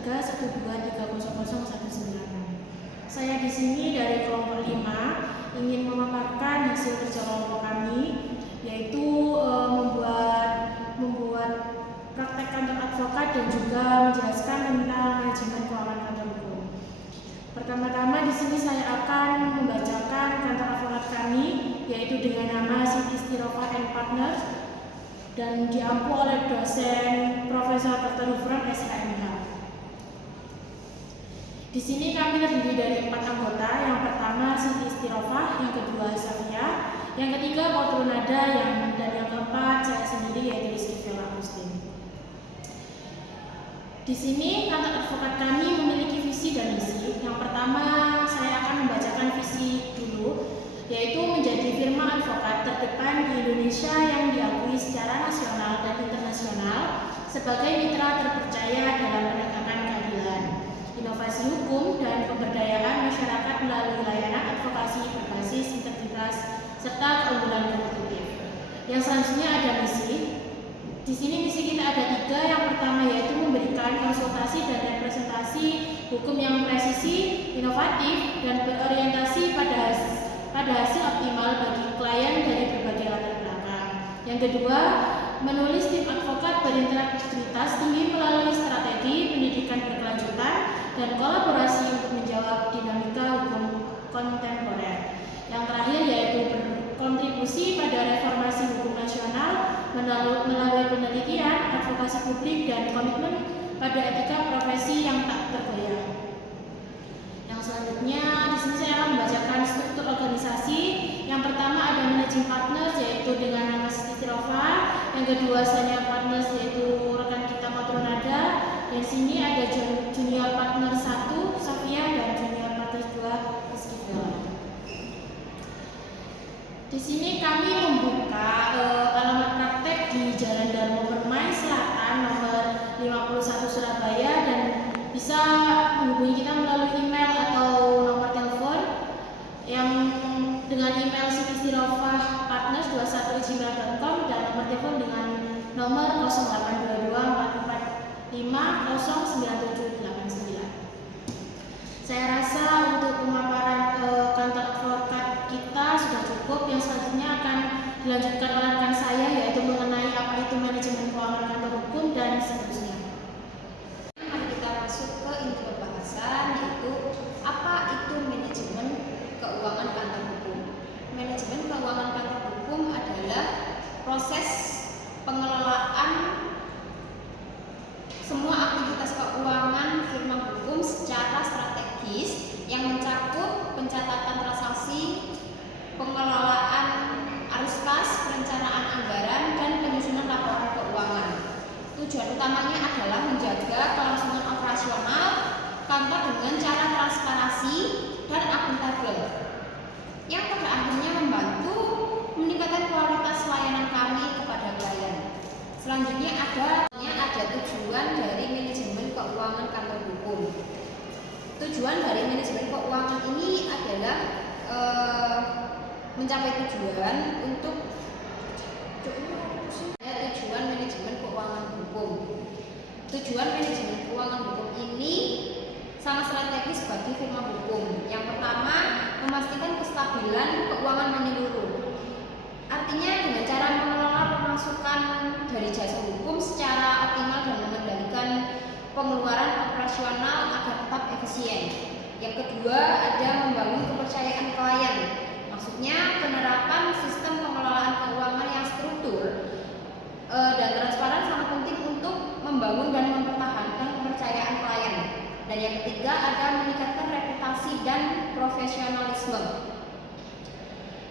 1231019. Saya di sini dari kelompok 5 ingin memaparkan hasil kerja kelompok kami, yaitu membuat praktek kantor advokat dan juga menjelaskan tentang manajemen keuangan kantor hukum. Pertama-tama di sini saya akan membacakan kantor advokat kami, yaitu dengan nama Siti Istirofah and Partners, dan diampu oleh dosen Profesor Dr. Hufron SHMH. Di sini kami terdiri dari 4 anggota. Yang pertama Siti Istirofah, yang kedua Safia, yang ketiga Patrunada, dan yang keempat saya sendiri yaitu Rizky Vela Agustin. Di sini kantor advokat kami memiliki visi dan misi. Yang pertama saya akan membacakan visi dulu, yaitu menjadi firma advokat terdepan di Indonesia yang diakui secara nasional dan internasional sebagai mitra terpercaya dalam penegakan keadilan, inovasi hukum, dan pemberdayaan masyarakat melalui layanan advokasi berbasis integritas serta keunggulan kompetitif. Yang selanjutnya ada misi. Di sini misi kita ada 3. Yang pertama yaitu memberikan konsultasi dan representasi hukum yang presisi, inovatif, dan berorientasi pada hasil optimal bagi klien dari berbagai latar belakang. Yang kedua, menulis tim advokat berintegritas tinggi melalui strategi pendidikan berkelanjutan dan kolaborasi untuk menjawab dinamika hukum kontemporer. Yang terakhir yaitu berkontribusi pada reformasi hukum nasional melalui penelitian, advokasi publik, dan komitmen pada etika profesi yang tak tergoyah. Yang selanjutnya di sini saya akan membacakan struktur organisasi. Yang pertama ada managing partners, yaitu dengan nama Siti Istirofah. Yang kedua senior partners, yaitu rekan kita Matronada. Dan sini ada junior partner 1 Safia dan junior partner 2 Rizky Vela. Di sini kami membuka alamat praktek di Jalan Darmo Permai Selatan nomor 51 Surabaya, dan bisa menghubungi kita melalui email atau nomor telepon yang dengan email sitiistirofahpartners21@gmail.com dan nomor telepon dengan nomor 082244509789. Saya rasa untuk pemaparan kantor advokat kita sudah cukup. Yang selanjutnya akan dilanjutkan oleh rekan saya, yaitu mengenai apa itu manajemen keuangan kantor hukum dan seterusnya. Mari kita masuk ke inti pembahasan, yaitu apa itu manajemen keuangan kantor hukum. Manajemen keuangan kantor hukum adalah proses pengelolaan semua aktivitas keuangan firma hukum secara strategis yang mencakup pencatatan transaksi, pengelolaan arus kas, perencanaan anggaran, dan penyusunan laporan keuangan. Tujuan utamanya adalah menjaga kelangsungan operasional kantor dengan cara transparansi dan akuntabel, yang pada akhirnya membantu meningkatkan kualitas layanan kami kepada klien. Selanjutnya ada tujuan dari manajemen keuangan kantor hukum. Tujuan dari manajemen keuangan ini adalah mencapai tujuan untuk tujuan manajemen keuangan hukum. Tujuan manajemen keuangan hukum ini sangat strategis bagi firma hukum. Yang pertama, memastikan kestabilan keuangan menyeluruh. Artinya dengan cara mengelola pemasukan dari jasa hukum secara optimal dan mengendalikan pengeluaran operasional agar tetap efisien. Yang kedua, ada membangun kepercayaan klien. Maksudnya penerapan sistem pengelolaan keuangan yang struktur dan transparan sangat penting untuk membangun dan mempertahankan kepercayaan klien. Dan yang ketiga, ada meningkatkan reputasi dan profesionalisme.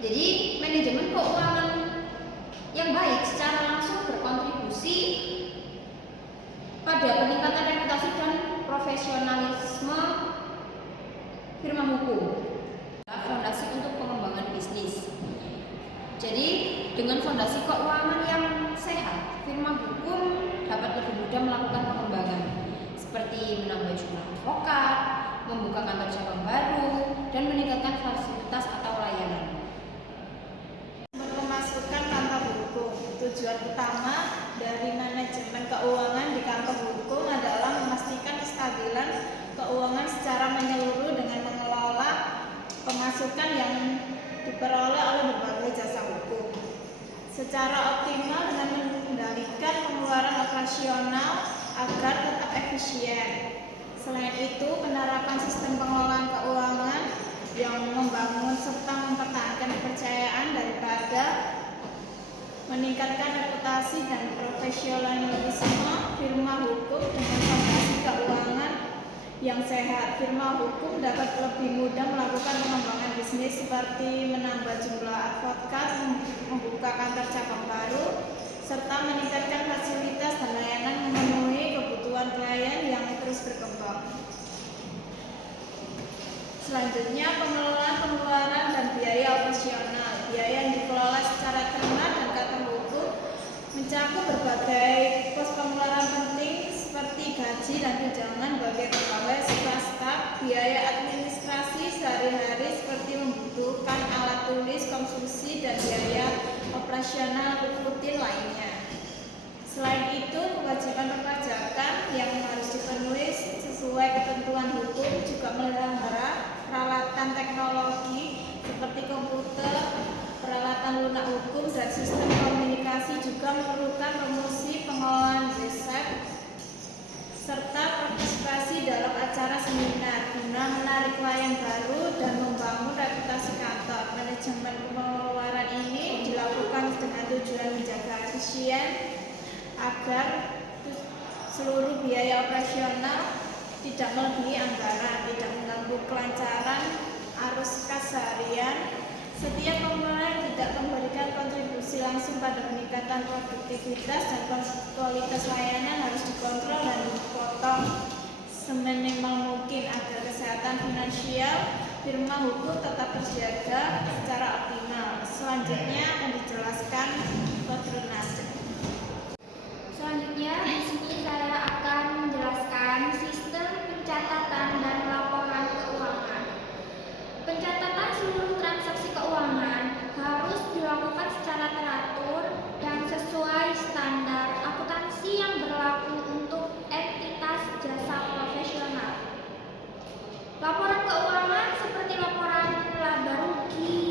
Jadi manajemen keuangan yang baik secara langsung berkontribusi pada peningkatan reputasi dan profesionalisme firma hukum. Fondasi untuk pengembangan bisnis. Jadi dengan fondasi keuangan yang sehat, firma hukum dapat lebih mudah melakukan pengembangan, seperti menambah jumlah advokat, membuka kantor cabang baru, dan meningkatkan fasilitas atau layanan. Memasukkan kantor hukum. Tujuan utama dari manajemen keuangan di kantor hukum adalah memastikan stabilitas secara optimal dengan mengendalikan pengeluaran operasional agar tetap efisien. Selain itu, penerapan sistem pengelolaan keuangan yang membangun serta mempertahankan kepercayaan daripada meningkatkan reputasi dan profesionalisme firma hukum dengan fondasi keuangan yang sehat. Firma hukum dapat lebih mudah melakukan pengembangan bisnis seperti menambah jumlah advokat, membuka kantor cabang baru, serta meningkatkan fasilitas dan layanan memenuhi kebutuhan klien yang terus berkembang. Selanjutnya, pengelolaan pengeluaran dan biaya operasional. Biaya yang dikelola secara cermat dan kantor hukum mencakup berbagai pos pengeluaran penting seperti gaji dan tunjangan bagi pegawai serta staf, biaya administrasi sehari-hari seperti membutuhkan alat tulis, konsumsi, dan biaya operasional rutin lainnya. Selain itu, kewajiban perpajakan yang harus dipenuhi sesuai ketentuan hukum juga melihara peralatan teknologi seperti komputer, peralatan lunak hukum, dan sistem komunikasi juga memerlukan promosi pengelolaan riset serta partisipasi dalam acara seminar guna menarik klien baru dan membangun reputasi kantor. Manajemen pengeluaran ini dilakukan dengan tujuan menjaga efisien agar seluruh biaya operasional tidak melebihi anggaran, tidak mengganggu kelancaran arus kas harian. Setiap pengeluaran tidak memberikan kontribusi langsung pada peningkatan produktivitas dan kualitas layanan harus dikontrol dan dipotong seminimal mungkin agar kesehatan finansial firma hukum tetap terjaga secara optimal. Selanjutnya akan dijelaskan Dr. Nasir. Selanjutnya di sini saya akan menjelaskan sistem pencatatan dan laporan keuangan. Pencatatan seluruh transaksi keuangan harus dilakukan secara teratur dan sesuai standar akuntansi yang berlaku untuk entitas jasa profesional. Laporan keuangan seperti laporan laba rugi,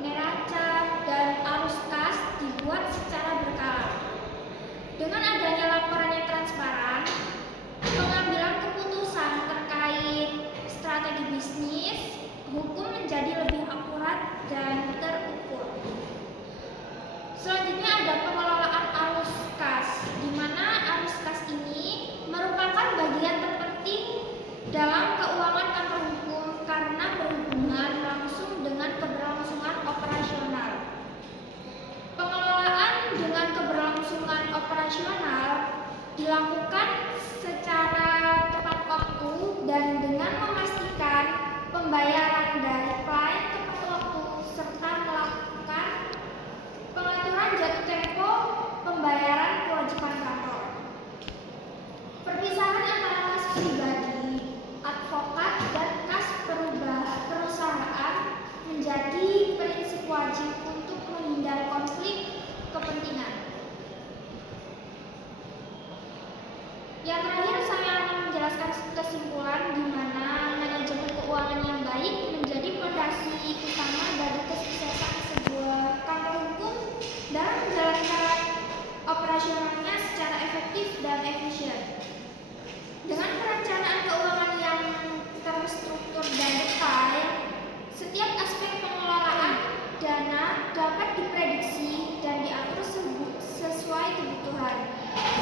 neraca, dan arus kas dibuat secara berkala. Dengan adanya laporan yang transparan, pengambilan keputusan terkait strategi bisnis hukum menjadi lebih akurat dan terukur. Selanjutnya ada pengelolaan arus kas, di mana arus kas ini merupakan bagian terpenting dalam keuangan kantor hukum karena berhubungan langsung dengan keberlangsungan operasional. Pengelolaan dengan keberlangsungan operasional dilakukan secara tepat waktu dan dengan memastikan pembayaran dari klien tepat waktu serta melakukan pengaturan jatuh tempo pembayaran kewajiban kantor. Perpisahan antara kas pribadi, advokat, dan kas perusahaan menjadi prinsip wajib untuk menghindari konflik kepentingan. Yang terakhir saya akan menjelaskan kesimpulan di mana manajemen keuangan yang baik menjadi fondasi utama dari kesuksesan sebuah kantor hukum dalam menjalankan operasionalnya secara efektif dan efisien. Dengan perencanaan keuangan yang terstruktur dan detail, setiap aspek pengelolaan dana dapat diprediksi dan diatur sesuai kebutuhan,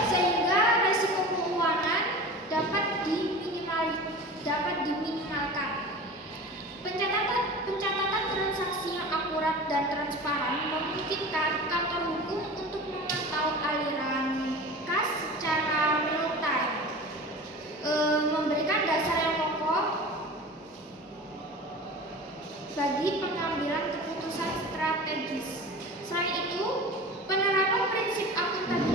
sehingga risiko keuangan dapat diminimalkan. Pencatatan transaksi yang akurat dan transparan memungkinkan kantor hukum untuk memantau aliran kas secara real time, memberikan dasar yang kokoh bagi pengambilan keputusan strategis. Selain itu, penerapan prinsip akuntabilitas